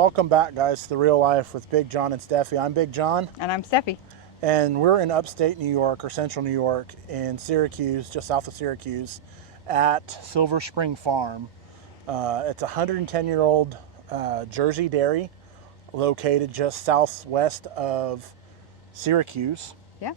Welcome back, guys, to The Real Life with Big John and Steffi. I'm Big John. And I'm Steffi. And we're in upstate New York, or central New York, in Syracuse, just south of Syracuse, at Silver Spring Farm. It's a 110-year-old Jersey dairy located just southwest of Syracuse. Yeah.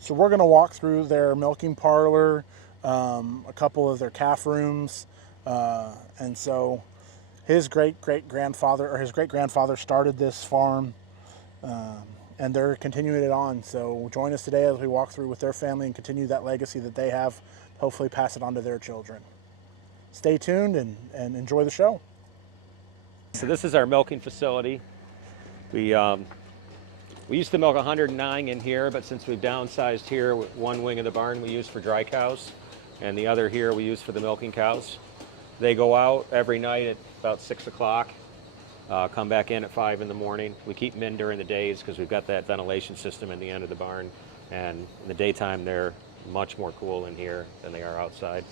So we're going to walk through their milking parlor, a couple of their calf rooms, and so his great-grandfather started this farm, and they're continuing it on. So join us today as we walk through with their family and continue that legacy that they have, hopefully pass it on to their children. Stay tuned and enjoy the show. So this is our milking facility. We used to milk 109 in here, but since we've downsized here, one wing of the barn we use for dry cows, and the other here we use for the milking cows. They go out every night at about 6 o'clock, come back in at 5 in the morning. We keep them in during the days because we've got that ventilation system in the end of the barn, and in the daytime they're much more cool in here than they are outside.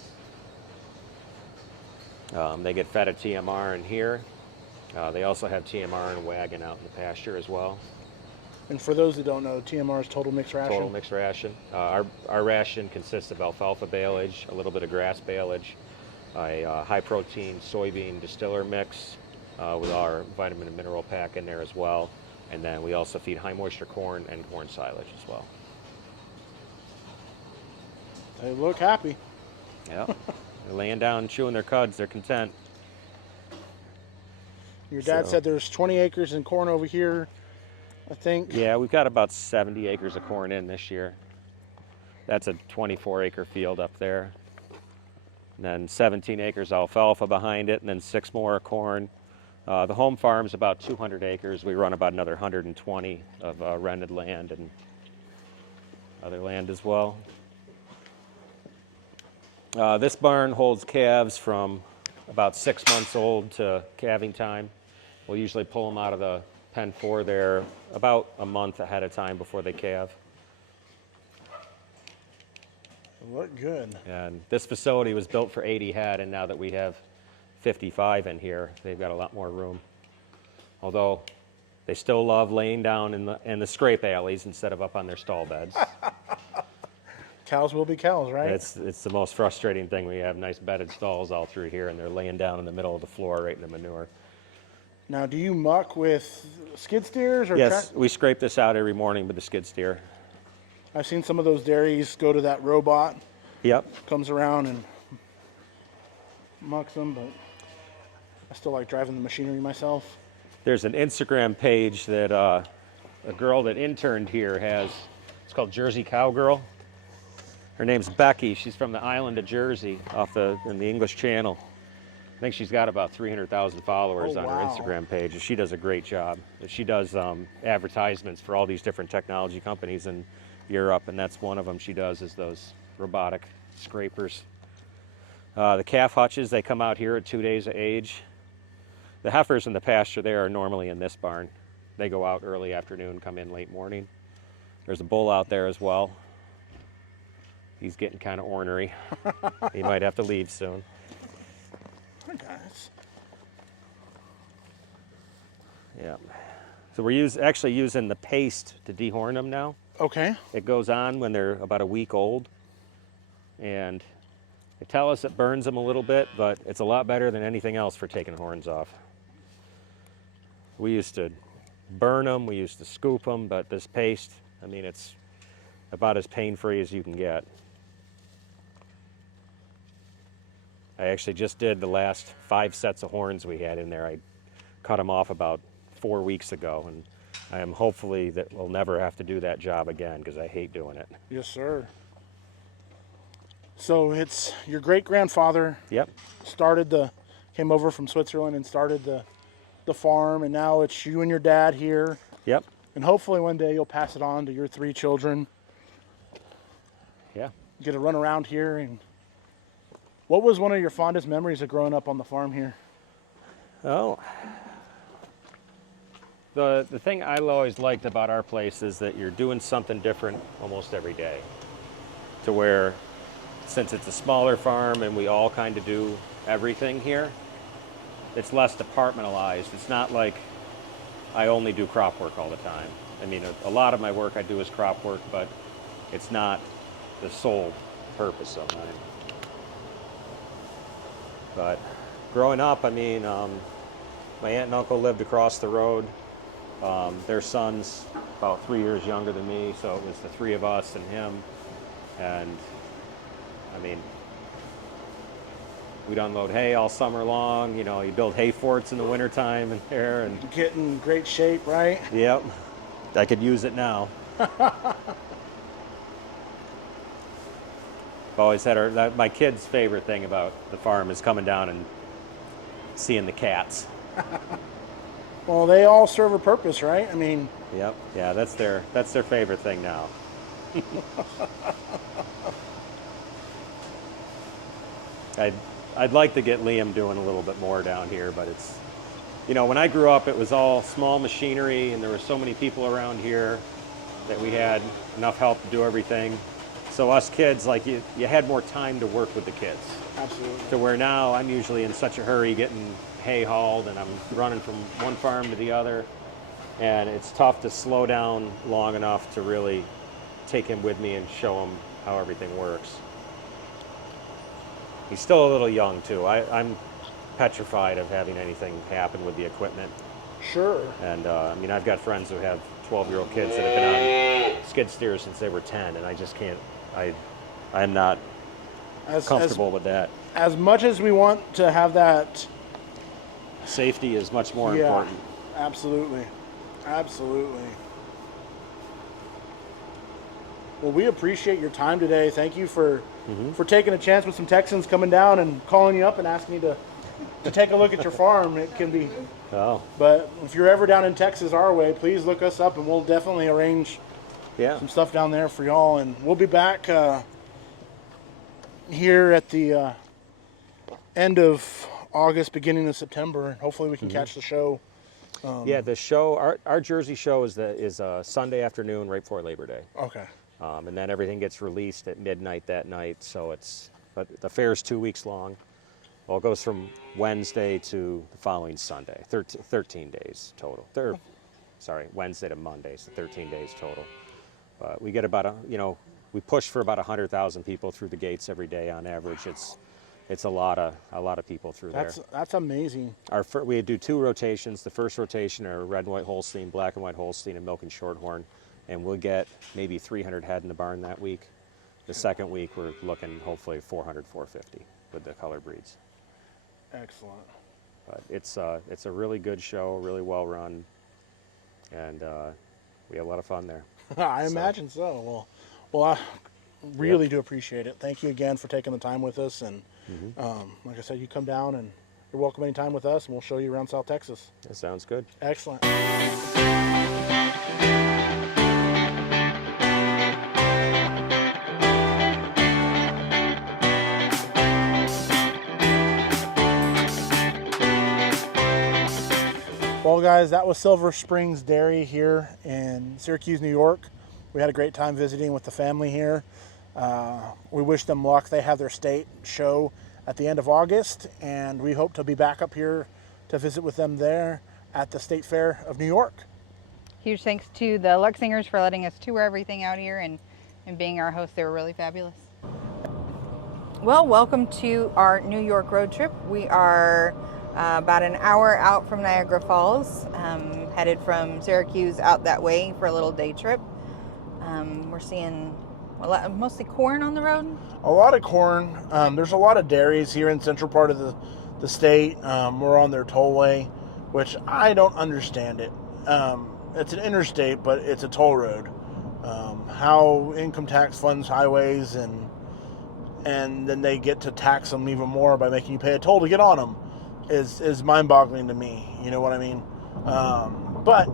They get fed at TMR in here. They also have TMR and a wagon out in the pasture as well. And for those that don't know, TMR is total mixed ration. Total mixed ration. Our ration consists of alfalfa baleage, a little bit of grass baleage, a high protein soybean distiller mix with our vitamin and mineral pack in there as well. And then we also feed high moisture corn and corn silage as well. They look happy. Yeah, they're laying down and chewing their cuds. They're content. Your dad said there's 20 acres in corn over here, I think. Yeah, we've got about 70 acres of corn in this year. That's a 24-acre field up there. And then 17 acres alfalfa behind it, and then 6 more corn. The home farm's about 200 acres. We run about another 120 of rented land and other land as well. This barn holds calves from about 6 months old to calving time. We'll usually pull them out of the pen 4 there about a month ahead of time before they calve. They look good. And this facility was built for 80 head, and now that we have 55 in here, they've got a lot more room. Although they still love laying down in the scrape alleys instead of up on their stall beds. Cows will be cows, right? It's the most frustrating thing. We have nice bedded stalls all through here, and they're laying down in the middle of the floor right in the manure. Now, do you muck with skid steers? Or yes, we scrape this out every morning with the skid steer. I've seen some of those dairies go to that robot. Yep. Comes around and mucks them, but I still like driving the machinery myself. There's an Instagram page that a girl that interned here has. It's called Jersey Cowgirl. Her name's Becky. She's from the island of Jersey in the English Channel. I think she's got about 300,000 followers on her Instagram page. She does a great job. She does advertisements for all these different technology companies in Europe, and that's one of them she does, is those robotic scrapers. The calf hutches, they come out here at 2 days of age. The heifers in the pasture there are normally in this barn. They go out early afternoon, come in late morning. There's a bull out there as well. He's getting kind of ornery. He might have to leave soon. Hi, guys. Yeah. So we're actually using the paste to dehorn them now. Okay. It goes on when they're about a week old. And they tell us it burns them a little bit, but it's a lot better than anything else for taking horns off. We used to burn them, we used to scoop them, but this paste, I mean, it's about as pain-free as you can get. I actually just did the last 5 sets of horns we had in there. I cut them off about 4 weeks ago, and I am hopefully that we'll never have to do that job again because I hate doing it. Yes, sir. So it's your great-grandfather. Yep. Came over from Switzerland and started the farm, and now it's you and your dad here. Yep. And hopefully one day you'll pass it on to your 3 children. Yeah. Get to run around here. And what was one of your fondest memories of growing up on the farm here? Oh, the thing I always liked about our place is that you're doing something different almost every day. To where, since it's a smaller farm and we all kind of do everything here, it's less departmentalized. It's not like I only do crop work all the time. I mean, a lot of my work I do is crop work, but it's not the sole purpose of mine. But growing up, I mean, my aunt and uncle lived across the road. Their son's about 3 years younger than me, so it was the three of us and him. And I mean, we'd unload hay all summer long. You know, you build hay forts in the wintertime in there. And Get in great shape, right? yep, I could use it now. I've always had my kids' favorite thing about the farm is coming down and seeing the cats. Well, they all serve a purpose, right? I mean, Yep, yeah, that's their favorite thing now. I'd like to get Liam doing a little bit more down here, but it's, you know, when I grew up, it was all small machinery, and there were so many people around here that we had enough help to do everything. So us kids, like you had more time to work with the kids. absolutely. To where now I'm usually in such a hurry getting hay hauled, and I'm running from one farm to the other, and it's tough to slow down long enough to really take him with me and show him how everything works. He's still a little young too. I'm petrified of having anything happen with the equipment. Sure. And I mean, I've got friends who have 12-year-old kids that have been on skid steers since they were 10, and I just can't. I'm not comfortable with that. As much as we want to have that, Safety is much more important. absolutely, absolutely. Well, we appreciate your time today. Thank you for taking a chance with some Texans coming down and calling you up and asking you to take a look at your farm. It can be, Oh, but if you're ever down in Texas our way, please look us up and we'll definitely arrange yeah. some stuff down there for y'all. And we'll be back here at the end of August, beginning of September. Hopefully we can catch the show. Yeah, the show, our Jersey show is a Sunday afternoon right before Labor Day. Okay. And then everything gets released at midnight that night. So but the fair's 2 weeks long. Well, it goes from Wednesday to the following Sunday, 13 days total. Wednesday to Monday, so 13 days total. We get about we push for about 100,000 people through the gates every day on average. It's a lot of people through there. That's amazing. We do 2 rotations. The first rotation are red and white Holstein, black and white Holstein, and milk and shorthorn, and we'll get maybe 300 head in the barn that week. The second week we're looking hopefully 400, 450 with the color breeds. Excellent. But it's a really good show, really well run, and we have a lot of fun there. I imagine so. Well, I really do appreciate it. Thank you again for taking the time with us. And like I said, you come down and you're welcome anytime with us, and we'll show you around South Texas. That sounds good. Excellent. Well, guys, that was Silver Springs Dairy here in Syracuse, New York. We had a great time visiting with the family here. We wish them luck. They have their state show at the end of August, and we hope to be back up here to visit with them there at the State Fair of New York. Huge thanks to the Luck Singers for letting us tour everything out here and being our hosts. They were really fabulous. Well, welcome to our New York road trip. We are about an hour out from Niagara Falls, headed from Syracuse out that way for a little day trip. We're seeing mostly corn on the road. A lot of corn. There's a lot of dairies here in central part of the state. We're on their tollway, which I don't understand it. It's an interstate, but it's a toll road. How income tax funds highways, and then they get to tax them even more by making you pay a toll to get on them is mind-boggling to me. You know what I mean? But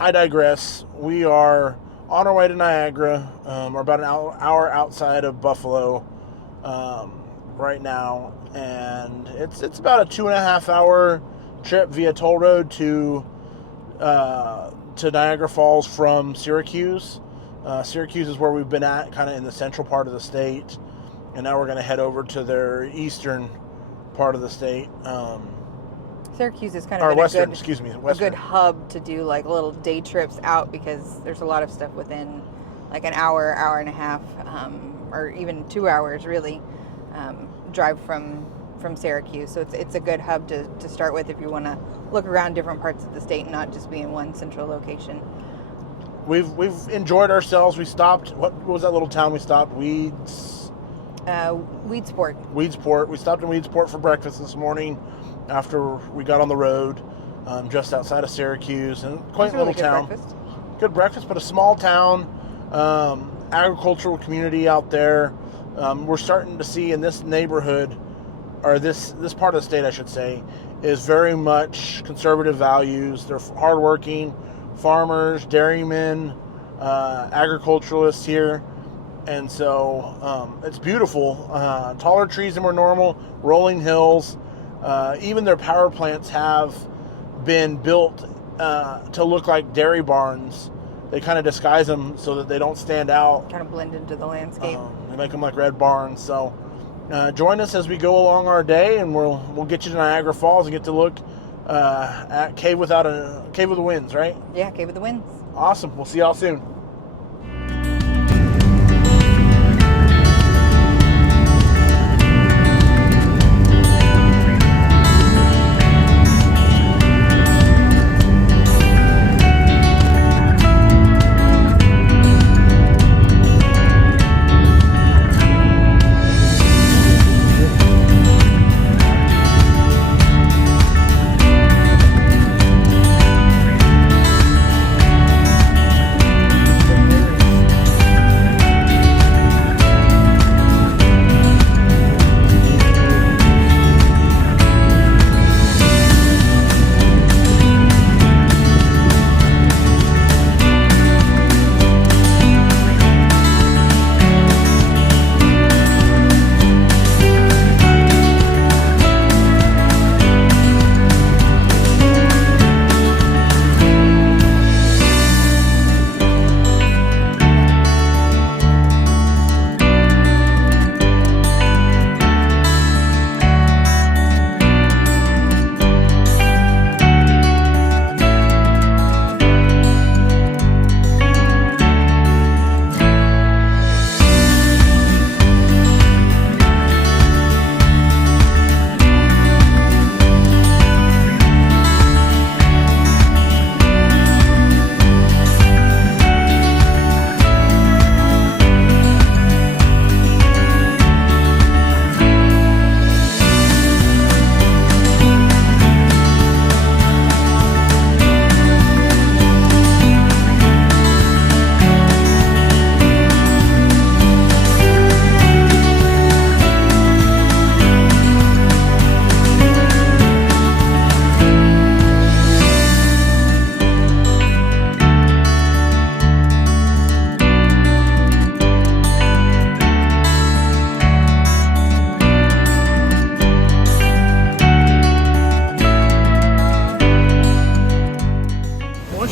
I digress. We are on our way to Niagara. We're about an hour outside of Buffalo right now, and it's about a 2.5 hour trip via toll road to Niagara Falls from Syracuse. Syracuse is where we've been at, kind of in the central part of the state, and now we're going to head over to their eastern part of the state. Syracuse is kind or of been Western, a good, excuse me, a Western. good hub to do like little day trips out, because there's a lot of stuff within like an hour, hour and a half, or even 2 hours really, drive from Syracuse. So it's a good hub to start with if you want to look around different parts of the state and not just be in one central location. We've enjoyed ourselves. We stopped. What was that little town we stopped? Weedsport. Weedsport. We stopped in Weedsport for breakfast this morning after we got on the road, just outside of Syracuse, and quaint Really little good town. breakfast. Good breakfast, but a small town, agricultural community out there. We're starting to see in this neighborhood, or this part of the state, I should say, is very much conservative values. They're hardworking farmers, dairymen, agriculturalists here. And so it's beautiful. Taller trees than were normal, rolling hills. Even their power plants have been built to look like dairy barns. They kind of disguise them so that they don't stand out. Kind of blend into the landscape. They make them like red barns. So join us as we go along our day, and we'll get you to Niagara Falls and get to look at Cave with the Winds, right? Yeah, Cave of the Winds. Awesome. We'll see y'all soon.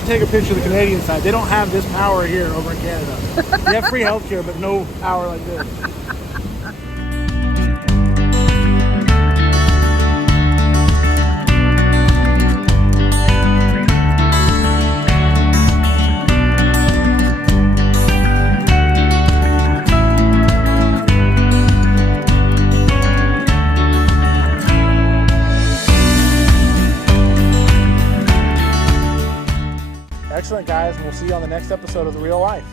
Take a picture of the Canadian side. They don't have this power here over in Canada. They have free healthcare, but no power like this. Excellent, guys, and we'll see you on the next episode of The Real Life.